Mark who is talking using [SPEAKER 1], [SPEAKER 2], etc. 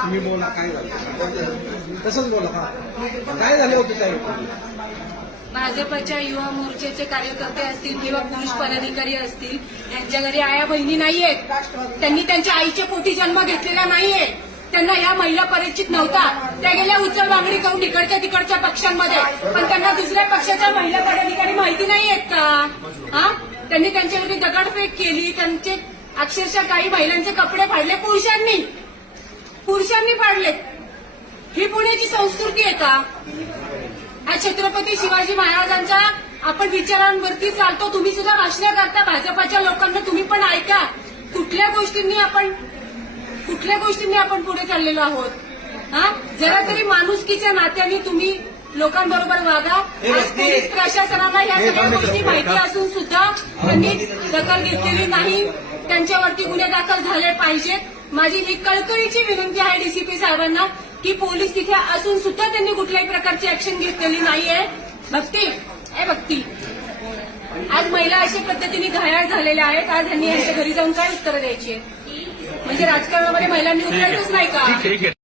[SPEAKER 1] तुम्ही बोला काय झालं तसंच बोला काय भाजपच्या युवा मोर्चाचे कार्यकर्ते असतील किंवा पुरुष पदाधिकारी असतील यांच्या घरी आया बहिणी नाहीयेत त्यांनी त्यांच्या आईच्या पोटी जन्म घेतलेला नाहीये त्यांना या महिला परिचित नव्हता त्या गेल्या उच्च मागणी करून इकडच्या तिकडच्या पक्षांमध्ये पण त्यांना दुसऱ्या पक्षाच्या महिला पदाधिकारी माहिती आहेत का हा त्यांनी त्यांच्यावरती दगडफेक केली त्यांचे अक्षरशः काही महिलांचे कपडे फाडले पुरुषांनी पुरुषांनी फाडले ही पुण्याची संस्कृती आहे का हा छत्रपती शिवाजी महाराजांच्या आपण विचारांवरती चालतो तुम्ही सुद्धा भाषण करता भाजपाच्या लोकांना तुम्ही पण ऐका कुठल्या गोष्टींनी आपण कुठल्या गोष्टींनी आपण पुढे चाललेलो आहोत हा जरा तरी माणुसकीच्या नात्याने तुम्ही लोकांबरोबर वागा पोलीस प्रशासनाला या सगळ्या गोष्टी माहिती असून सुद्धा त्यांनी दखल घेतलेली नाही त्यांच्यावरती गुन्हे दाखल झाले पाहिजेत माझी ही कळकळीची विनंती आहे डीसीपी साहेबांना की पोलीस तिथे असून सुद्धा त्यांनी कुठल्याही प्रकारची ऍक्शन घेतलेली नाहीये भक्ती ए भक्ती आज महिला अशा पद्धतीने घायाळ झालेल्या आहेत आज यांनी यांच्या घरी जाऊन काय उत्तरं द्यायची म्हणजे राजकारणामध्ये महिलांनी उतरायचंच नाही का